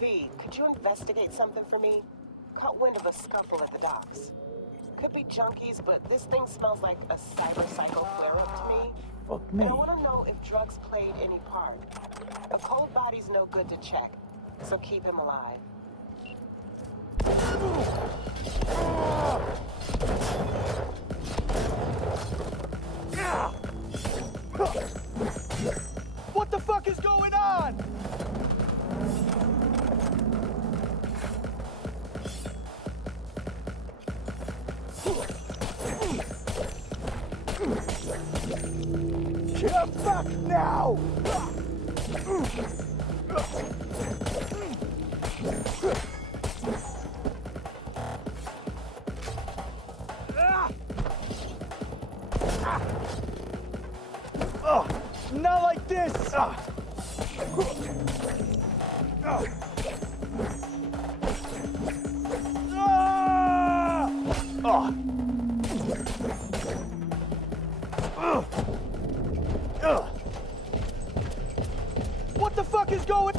V, could you investigate something for me? Caught wind of a scuffle at the docks. Could be junkies, but this thing smells like a cyber-psycho flare-up to me. Fuck me. And I want to know if drugs played any part. A cold body's no good to check, so keep him alive. What the fuck is going on? Get back now! Not like this! What the fuck is going?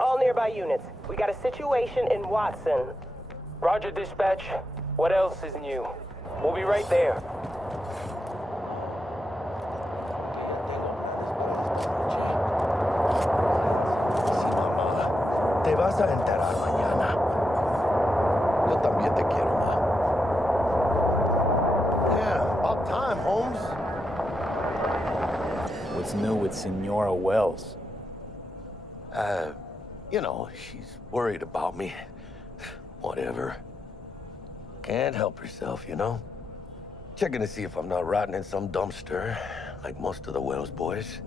All nearby units. We got a situation in Watson. Roger, dispatch. What else is new? We'll be right there. Si mamá Te vas a enterar mañana. Yo también te quiero, ma. Yeah, about time, Holmes. What's new with Senora Wells? You know, she's worried about me. Whatever. Can't help herself, you know? Checking to see if I'm not rotting in some dumpster, like most of the Wells boys.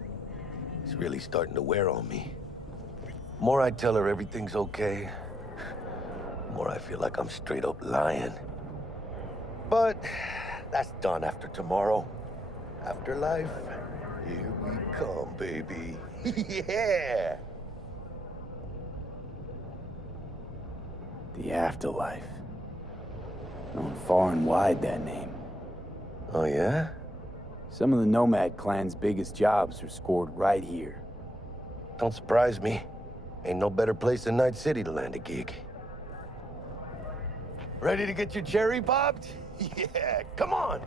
It's really starting to wear on me. More I tell her everything's okay, more I feel like I'm straight up lying. But that's done after tomorrow. Afterlife, here we come, baby. Yeah! The afterlife. Known far and wide, that name. Oh, yeah? Some of the Nomad clan's biggest jobs are scored right here. Don't surprise me. Ain't no better place than Night City to land a gig. Ready to get your cherry popped? Yeah, come on!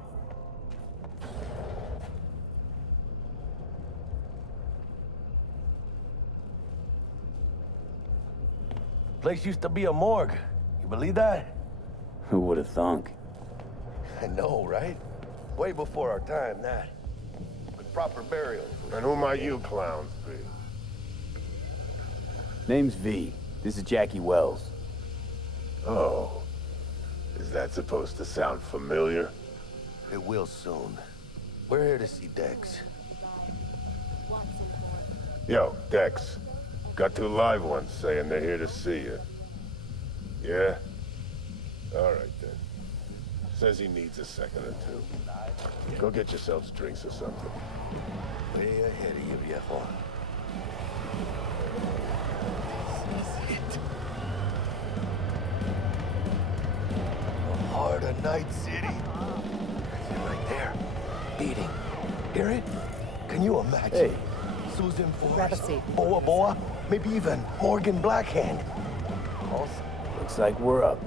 Place used to be a morgue. You believe that? Who would have thunk? I know, right? Way before our time, that. With proper burials. And who might you clowns be? Name's V. This is Jackie Wells. Oh. Is that supposed to sound familiar? It will soon. We're here to see Dex. Yo, Dex. Got two live ones saying they're here to see you. Yeah? All right, then. Says he needs a second or two. Go get yourselves drinks or something. Way ahead of you, viejo. This is it. The heart of Night City. That's it right there. Beating. Hear it? Can you imagine? Hey. Susan Grab a Forrest, seat. Boa Boa, maybe even Morgan Blackhand. Looks like we're up.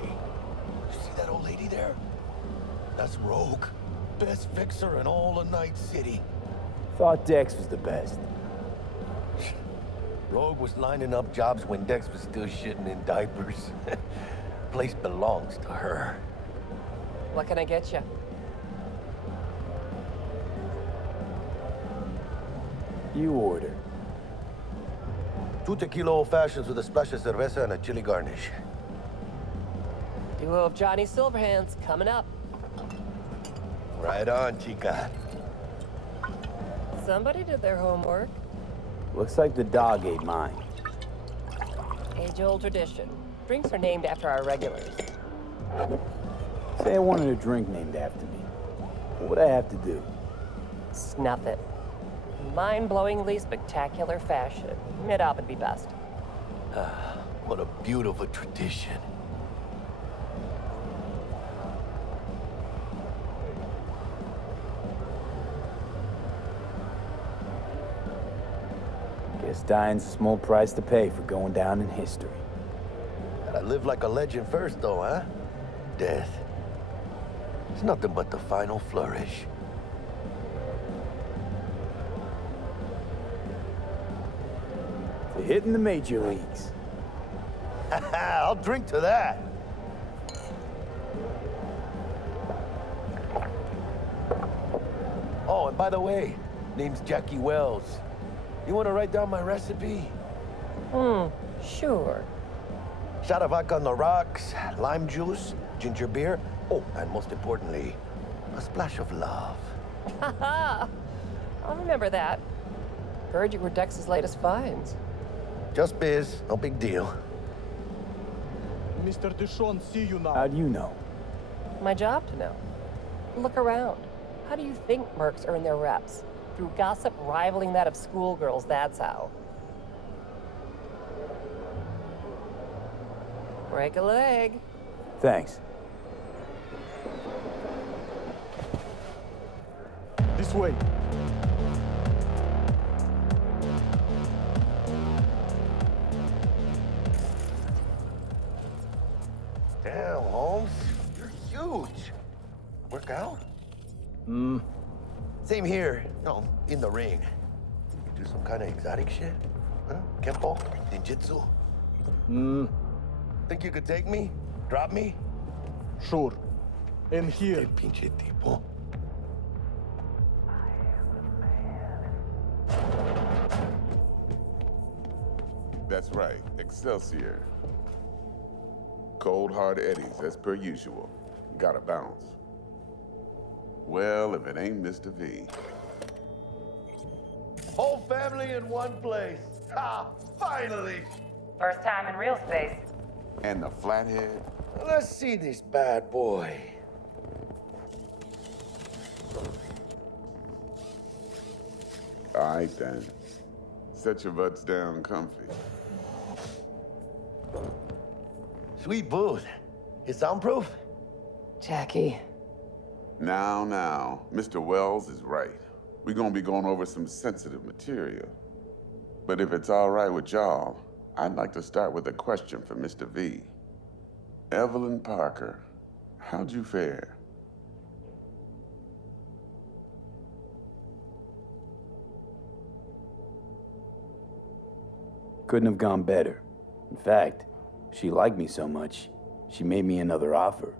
Hey, you see that old lady there? That's Rogue. Best fixer in all of Night City. Thought Dex was the best. Rogue was lining up jobs when Dex was still shitting in diapers. Place belongs to her. What can I get you? You order. 2 tequila old fashions with a splash of cerveza and a chili garnish. Duo of Johnny Silverhands coming up. Right on, chica. Somebody did their homework. Looks like the dog ate mine. Age-old tradition. Drinks are named after our regulars. Say I wanted a drink named after me. What would I have to do? Snuff it. Mind-blowingly spectacular fashion. Mid-op would be best. What a beautiful tradition. Guess dying's a small price to pay for going down in history. Gotta live like a legend first, though, huh? Death. It's nothing but the final flourish. They're hitting the major leagues. I'll drink to that. Oh, and by the way, name's Jackie Wells. You want to write down my recipe? Sure. Shot of vodka on the rocks, lime juice, ginger beer. Oh, and most importantly, a splash of love. Haha! I'll remember that. Heard you were Dex's latest finds. Just biz, no big deal. Mr. Dishon, see you now. How do you know? My job to know. Look around. How do you think mercs earn their reps? Through gossip rivaling that of schoolgirls, that's how. Break a leg. Thanks. This way. Damn, Holmes, you're huge. Work out? Same here, in the ring. Do some kind of exotic shit? Huh? Kempo? Ninjutsu? Think you could take me? Drop me? Sure. In here. Pinche tipo. That's right, Excelsior. Cold hard eddies, as per usual. Gotta bounce. Well, if it ain't Mr. V. Whole family in one place. Ah, finally! First time in real space. And the flathead? Let's see this bad boy. All right, then. Set your butts down comfy. Sweet booth. It's soundproof? Jackie. Now, Mr. Wells is right. We're gonna be going over some sensitive material. But if it's all right with y'all, I'd like to start with a question for Mr. V. Evelyn Parker, how'd you fare? Couldn't have gone better. In fact, she liked me so much, she made me another offer.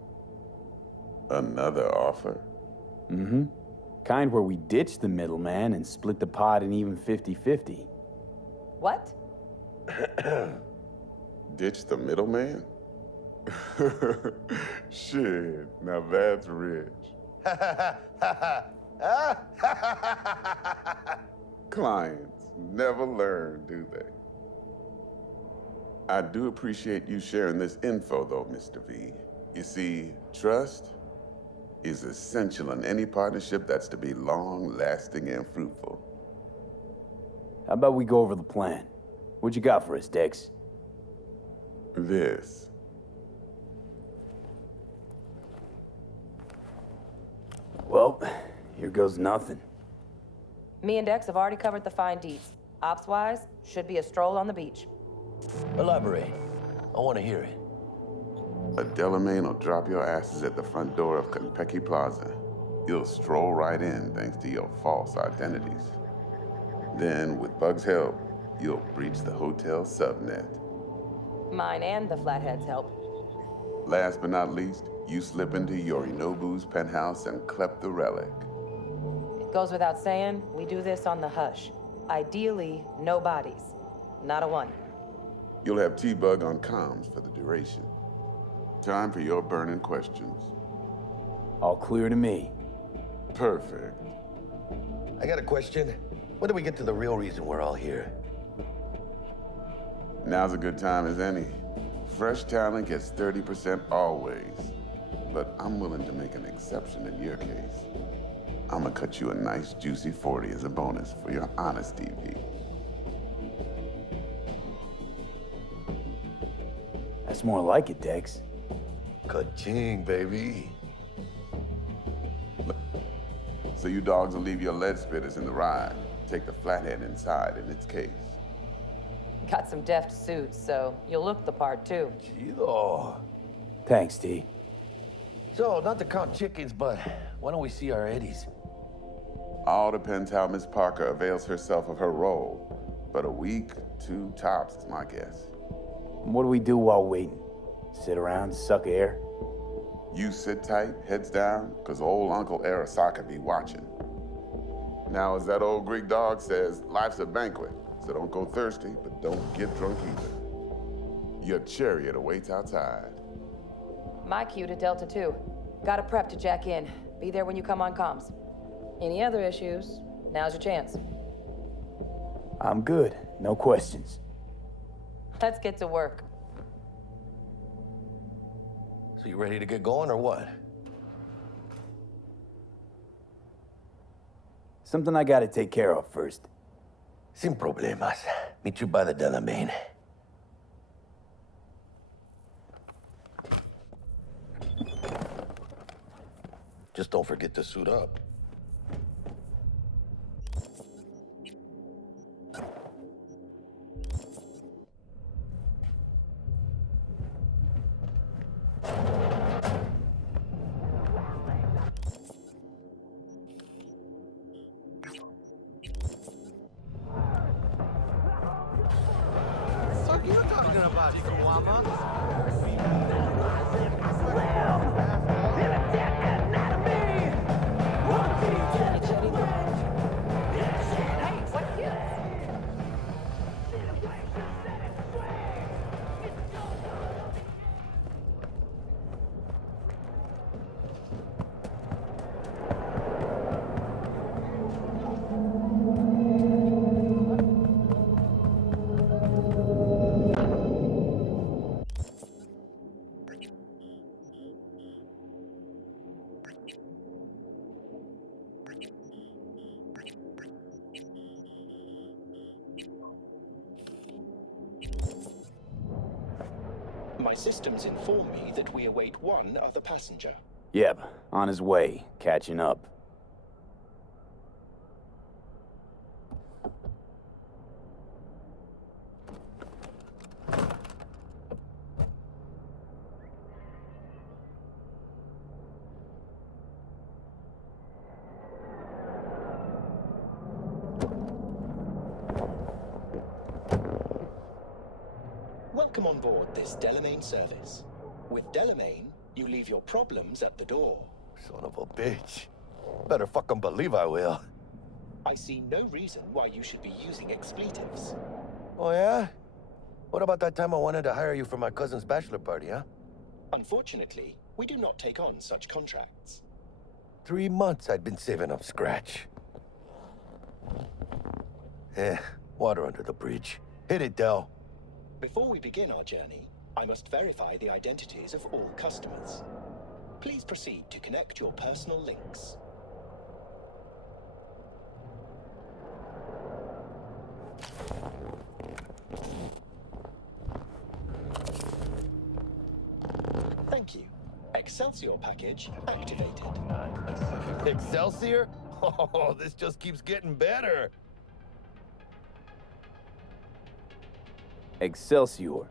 Another offer? Mm-hmm. Kind where we ditch the middleman and split the pot in even 50-50. What? Ditch the middleman? Shit, now that's rich. Clients never learn, do they? I do appreciate you sharing this info, though, Mr. V. You see, trust is essential in any partnership that's to be long-lasting and fruitful. How about we go over the plan? What you got for us, Dex? This. Well, here goes nothing. Me and Dex have already covered the fine deeds. Ops-wise, should be a stroll on the beach. Elaborate. I want to hear it. A Delamain will drop your asses at the front door of Konpeki Plaza. You'll stroll right in thanks to your false identities. Then, with Bug's help, you'll breach the hotel subnet. Mine and the Flathead's help. Last but not least, you slip into Yorinobu's penthouse and clep the relic. It goes without saying, we do this on the hush. Ideally, no bodies. Not a one. You'll have T-Bug on comms for the duration. Time for your burning questions. All clear to me. Perfect. I got a question. When do we get to the real reason we're all here? Now's a good time as any. Fresh talent gets 30% always. But I'm willing to make an exception in your case. I'm gonna cut you a nice juicy 40 as a bonus for your honesty, V. That's more like it, Dex. Ka-ching, baby. So you dogs will leave your lead spitters in the ride. Take the flathead inside in its case. Got some deft suits, so you'll look the part too. Chido. Thanks, T. So, not to count chickens, but why don't we see our eddies? All depends how Miss Parker avails herself of her role. But a week, 2 tops is my guess. What do we do while waiting? Sit around, suck air? You sit tight, heads down, cause old Uncle Arasaka be watching. Now, as that old Greek dog says, life's a banquet, so don't go thirsty, but don't get drunk either. Your chariot awaits outside. My cue to Delta 2. Gotta prep to jack in. Be there when you come on comms. Any other issues, now's your chance. I'm good. No questions. Let's get to work. So you ready to get going or what? Something I gotta take care of first. Sin problemas. Meet you by the Delamain. Just don't forget to suit up. My systems inform me that we await one other passenger. Yep, on his way, catching up. Welcome on board this Delamain service. With Delamain, you leave your problems at the door. Son of a bitch. Better fucking believe I will. I see no reason why you should be using expletives. Oh, yeah? What about that time I wanted to hire you for my cousin's bachelor party, huh? Unfortunately, we do not take on such contracts. 3 months I'd been saving up scratch. Water under the bridge. Hit it, Del. Before we begin our journey, I must verify the identities of all customers. Please proceed to connect your personal links. Thank you. Excelsior package activated. Excelsior? Oh, this just keeps getting better. Excelsior.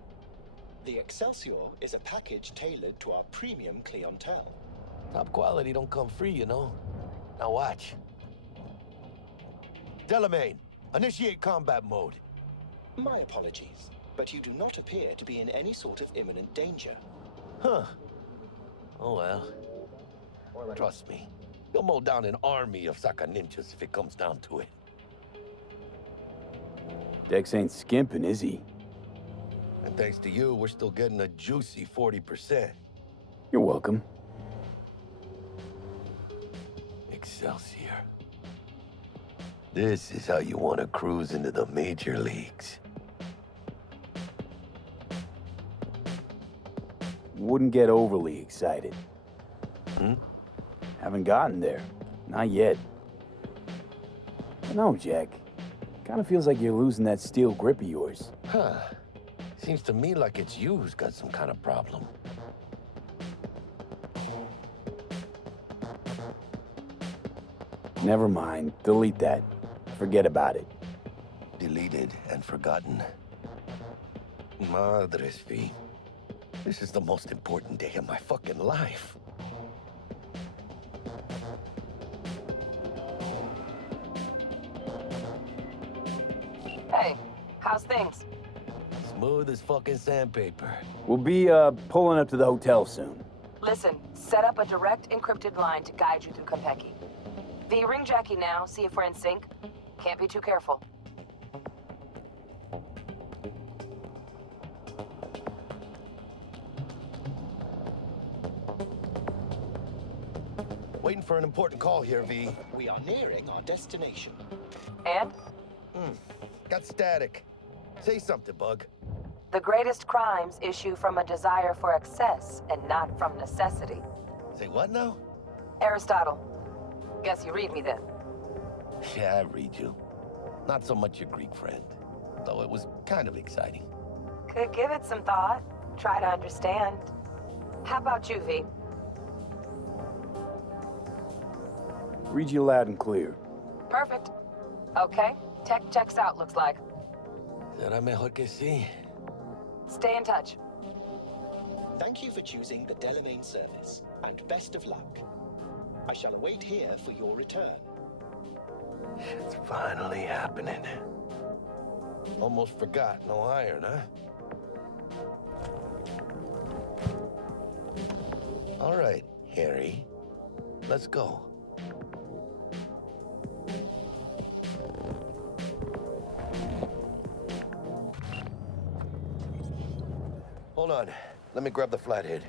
The Excelsior is a package tailored to our premium clientele. Top quality don't come free, you know. Now watch. Delamain, initiate combat mode. My apologies, but you do not appear to be in any sort of imminent danger. Huh. Oh well. Trust me, you'll mow down an army of Saka ninjas if it comes down to it. Dex ain't skimping, is he? And thanks to you, we're still getting a juicy 40%. You're welcome. Excelsior. This is how you want to cruise into the major leagues. Wouldn't get overly excited. Hmm? Haven't gotten there. Not yet. No, Jack. Kinda feels like you're losing that steel grip of yours. Huh. Seems to me like it's you who's got some kind of problem. Never mind. Delete that. Forget about it. Deleted and forgotten. Madres V. This is the most important day of my fucking life. Hey, how's things? Smooth as fucking sandpaper. We'll be, pulling up to the hotel soon. Listen, set up a direct encrypted line to guide you through Konpeki. V, ring Jackie now, see if we're in sync. Can't be too careful. Waiting for an important call here, V. We are nearing our destination. And? Got static. Say something, Bug. The greatest crimes issue from a desire for excess and not from necessity. Say what now? Aristotle. Guess you read me then. Yeah, I read you. Not so much your Greek friend, though it was kind of exciting. Could give it some thought. Try to understand. How about you, V? Read you loud and clear. Perfect. Okay, tech checks out, looks like. Será mejor que sí. Stay in touch. Thank you for choosing the Delamain service, and best of luck. I shall await here for your return. It's finally happening. Almost forgot, no iron, huh? All right, Harry. Let's go. Hold on. Let me grab the flathead.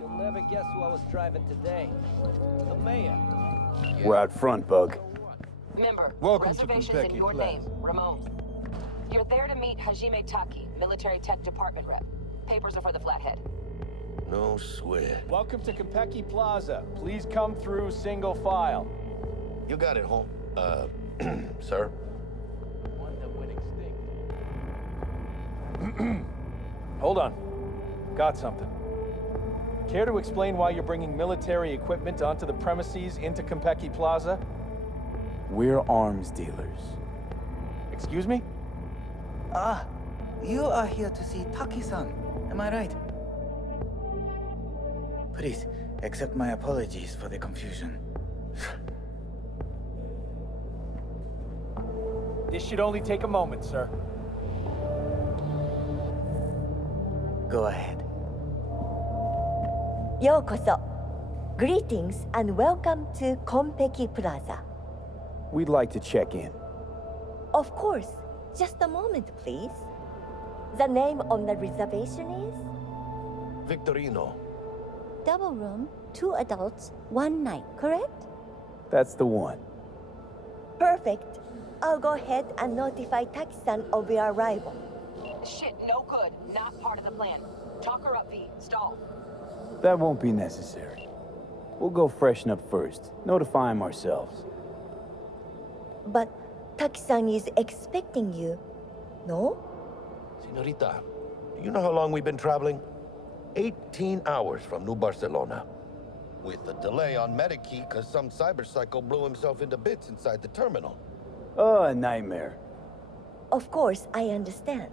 You'll never guess who I was driving today. The mayor. We're out front, Bug. Member, Welcome to reservations Kentucky, in your Plaza. name, Ramon. You're there to meet Hajime Taki, military tech department rep. Papers are for the flathead. No sweat. Welcome to Kentucky Plaza. Please come through single file. You got it, home. Sir? One that went extinct. Hold on. Got something. Care to explain why you're bringing military equipment onto the premises into Kentucky Plaza? We're arms dealers. Excuse me? Ah, you are here to see Taki-san, am I right? Please, accept my apologies for the confusion. This should only take a moment, sir. Go ahead. Yokoso. Greetings and welcome to Konpeki Plaza. We'd like to check in. Of course. Just a moment, please. The name on the reservation is? Victorino. Double room, 2 adults, 1 night, correct? That's the one. Perfect. I'll go ahead and notify Taki-san of your arrival. Shit, no good. Not part of the plan. Talk her up, V. Stall. That won't be necessary. We'll go freshen up first. Notify him ourselves. But Taki-san is expecting you, no? Senorita, do you know how long we've been traveling? 18 hours from New Barcelona. With a delay on Medikey because some cyberpsycho blew himself into bits inside the terminal. Oh, a nightmare. Of course, I understand.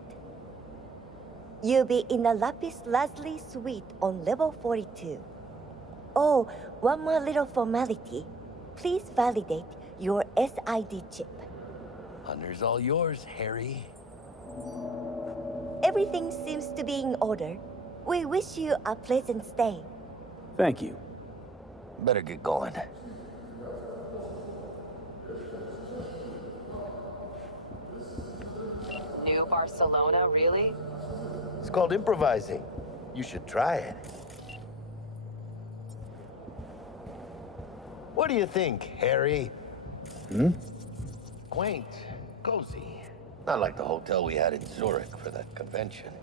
You'll be in the Lapis Lazuli suite on level 42. Oh, one more little formality. Please validate your SID chip. Honor's all yours, Harry. Everything seems to be in order. We wish you a pleasant stay. Thank you. Better get going. New Barcelona, really? It's called improvising. You should try it. What do you think, Harry? Quaint, cozy. Not like the hotel we had in Zurich for that convention.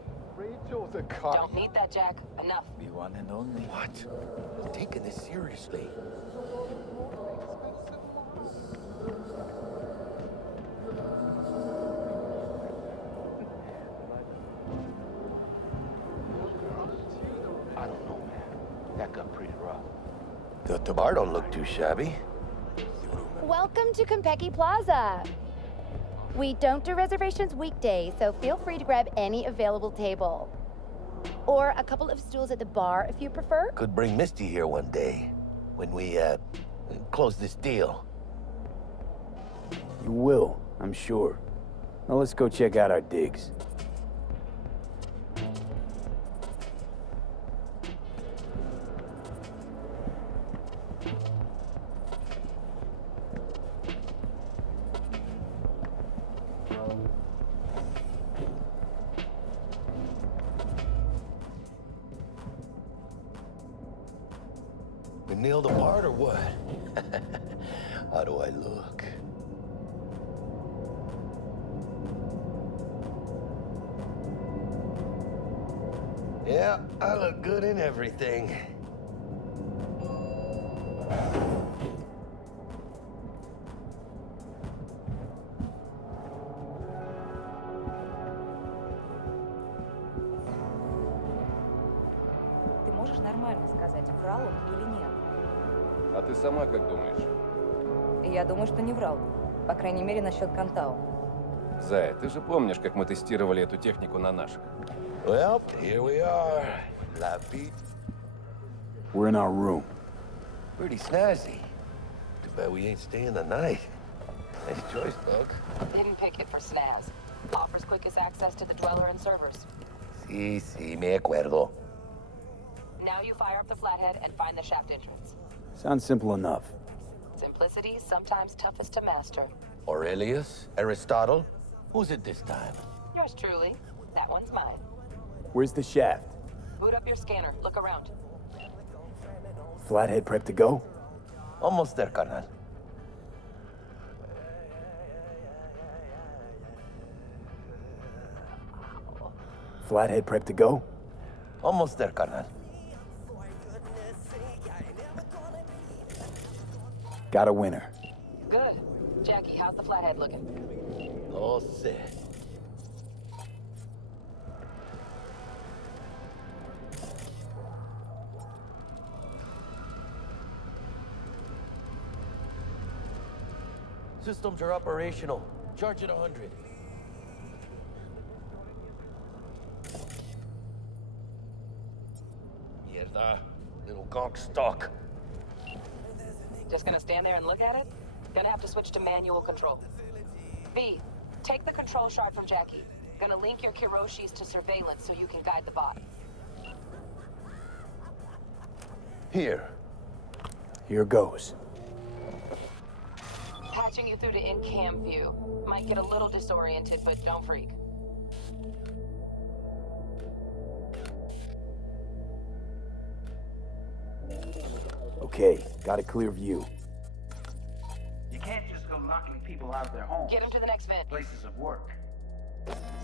Don't need that, Jack. Enough. The one and only. What? I'm taking this seriously. I don't know, man. That got pretty rough. The bar don't look too shabby. Welcome to Konpeki Plaza. We don't do reservations weekdays, so feel free to grab any available table. Or a couple of stools at the bar if you prefer. Could bring Misty here one day when we, close this deal. You will, I'm sure. Now let's go check out our digs. We nailed the part or what? How do I look? Yeah, I look good in everything. Ты можешь нормально сказать, врал он или нет? А ты сама как думаешь? Я думаю, что не врал. По крайней мере, насчет Кантау. Зая, ты же помнишь, как мы тестировали эту технику на наших? Well, here we are. Lappy. We're in our room. Pretty snazzy. To Bet we ain't staying the night. Nice choice, Doug. Didn't pick it for snaz. Offers quickest access to the dweller and servers. Sí, me acuerdo. Now you fire up the flathead and find the shaft entrance. Sounds simple enough. Simplicity, sometimes toughest to master. Aurelius? Aristotle? Who's it this time? Yours truly. That one's mine. Where's the shaft? Boot up your scanner. Look around. Flathead prep to go? Almost there, carnal. Flathead prep to go? Almost there, carnal. Got a winner. Good. Jackie, how's the flathead looking? Oh, sick. Systems are operational. Charge it 100. Mierda. Little gonk stock. Just gonna stand there and look at it? Gonna have to switch to manual control. V, take the control shard from Jackie. Gonna link your Kiroshis to surveillance so you can guide the bot. Here. Here goes. Patching you through to in-cam view. Might get a little disoriented, but don't freak. Okay, got a clear view. You can't just go knocking people out of their homes. Get them to the next vent. Places of work.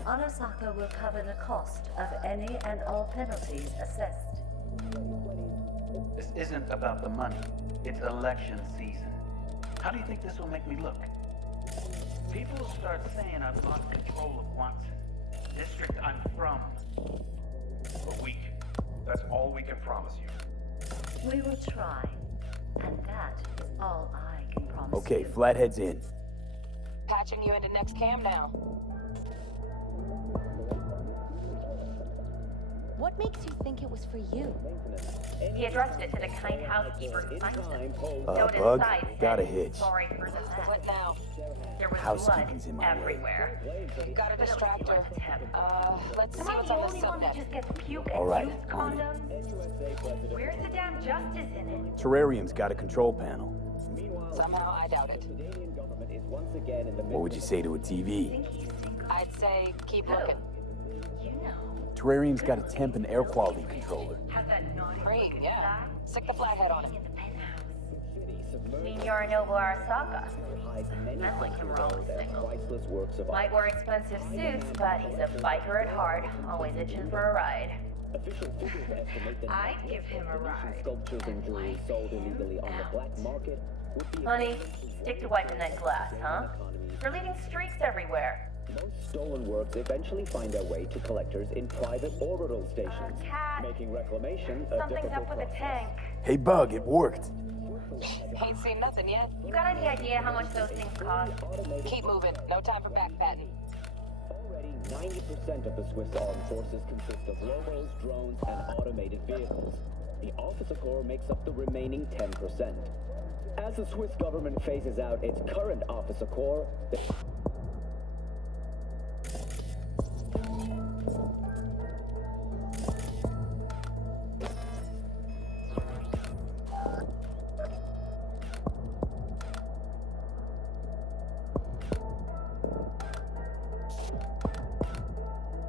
Arasaka will cover the cost of any and all penalties assessed. This isn't about the money. It's election season. How do you think this will make me look? People will start saying I've lost control of Watson, district I'm from. A week. That's all we can promise you. We will try, and that is all I can promise. Okay, Flathead's in. Patching you into next cam now. What makes you think it was for you? He addressed it to the kind housekeeper who finds him. Bug, got a hitch. Sorry for the mess. What now? There was Housekeeping's in blood my way. everywhere. Got a distractor. Let's see Am I what's the on only the one who subnet. just gets puke All and right, used on it. condoms? Where's the damn justice in it? Terrarium's got a control panel. Somehow I doubt it. What would you say to a TV? I'd say keep looking. Terrarium's got a temp and air quality controller. Green, yeah. Stick the flathead on it. Mean Yorinobu Arasaka. I'd like him rolling single. Might wear expensive suits, but he's a biker at heart, always itching for a ride. I'd give him a ride. Honey, stick to wiping that glass, huh? You're leaving streaks everywhere. Most stolen works eventually find their way to collectors in private orbital stations, Cat. making reclamation a Something's difficult up with the tank. Hey, Bug, it worked. Ain't seen nothing yet. You got any idea how much those things cost? Keep moving. No time for backpatting. Already, 90% of the Swiss armed forces consist of robots, drones, and automated vehicles. The Officer Corps makes up the remaining 10%. As the Swiss government phases out its current Officer Corps,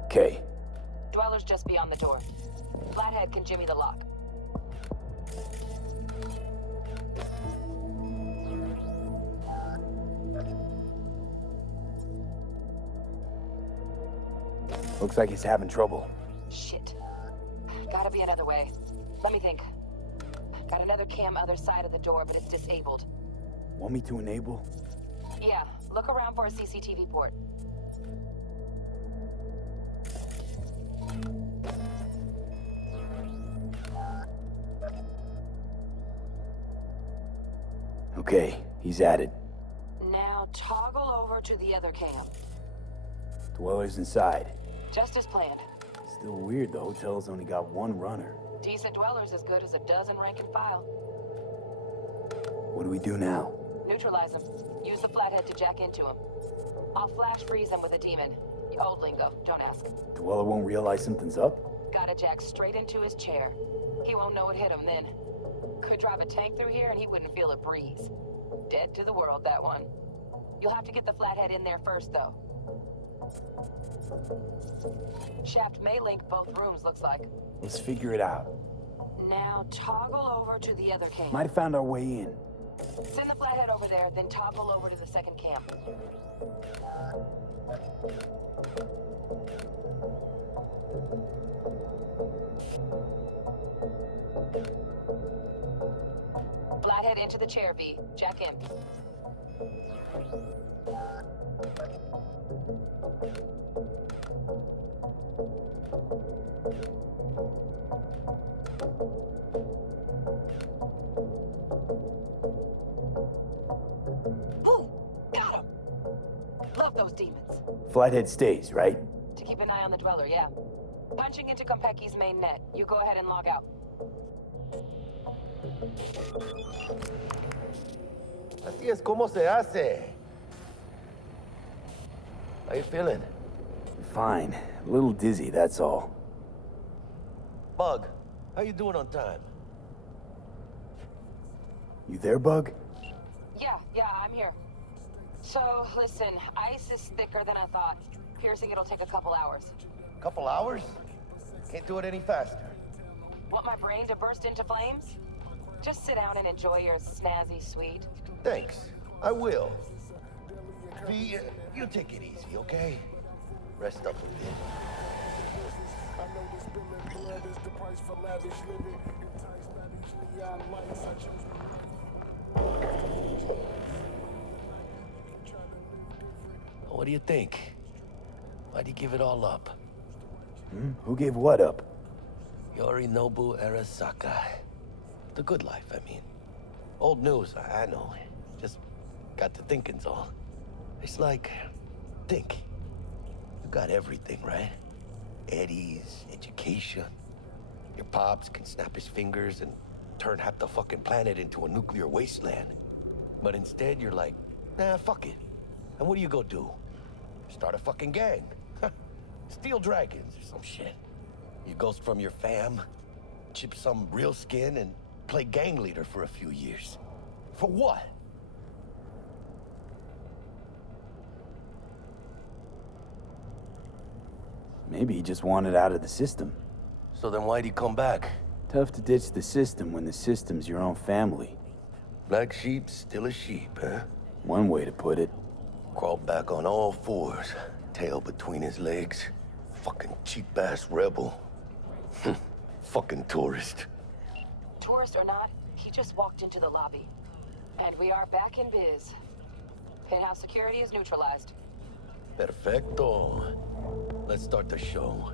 Okay. Dweller's just beyond the door. Flathead can jimmy the lock. Looks like he's having trouble. Shit. Gotta be another way. Let me think. Got another cam other side of the door, but it's disabled. Want me to enable? Yeah, look around for a CCTV port. Okay, he's at it. Now toggle over to the other cam. Dweller's inside. Just as planned. Still weird, the hotel's only got one runner. Decent dweller's as good as a dozen rank and file. What do we do now? Neutralize him. Use the flathead to jack into him. I'll flash freeze him with a demon. Old lingo, don't ask. Dweller won't realize something's up? Gotta jack straight into his chair. He won't know it hit him then. Could drive a tank through here and he wouldn't feel it breeze. Dead to the world, that one. You'll have to get the flathead in there first, though. Shaft may link both rooms, looks like. Let's figure it out. Now toggle over to the other cam. Might have found our way in. Send the flathead over there, then toggle over to the second cam. Flathead into the chair, V. Jack in. Boom! Got him! Love those demons. Flathead stays, right? To keep an eye on the Dweller, yeah. Punching into Konpeki's main net. You go ahead and log out. Así es como se hace. How you feeling? Fine. A little dizzy, that's all. Bug, how you doing on time? You there, Bug? Yeah, I'm here. So, listen, ice is thicker than I thought. Piercing it'll take a couple hours. Couple hours? Can't do it any faster. Want my brain to burst into flames? Just sit down and enjoy your snazzy sweet. Thanks. I will. V, you take it easy, okay? Rest up a bit. What do you think? Why'd you give it all up? Who gave what up? Yorinobu Arasaka. The good life, I mean. Old news, I know. Just got to thinking's all. It's like, think. You got everything, right? Eddies, education. Your pops can snap his fingers and turn half the fucking planet into a nuclear wasteland. But instead, you're like, nah, fuck it. And what do you go do? Start a fucking gang. Steal dragons or some shit. You ghost from your fam, chip some real skin, and play gang leader for a few years. For what? Maybe he just wanted out of the system. So then why'd he come back? Tough to ditch the system when the system's your own family. Black sheep, still a sheep, huh? One way to put it. Crawled back on all fours, tail between his legs. Fucking cheap-ass rebel. Fucking tourist. Tourist or not, he just walked into the lobby. And we are back in biz. Penthouse security is neutralized. Perfecto. Let's start the show.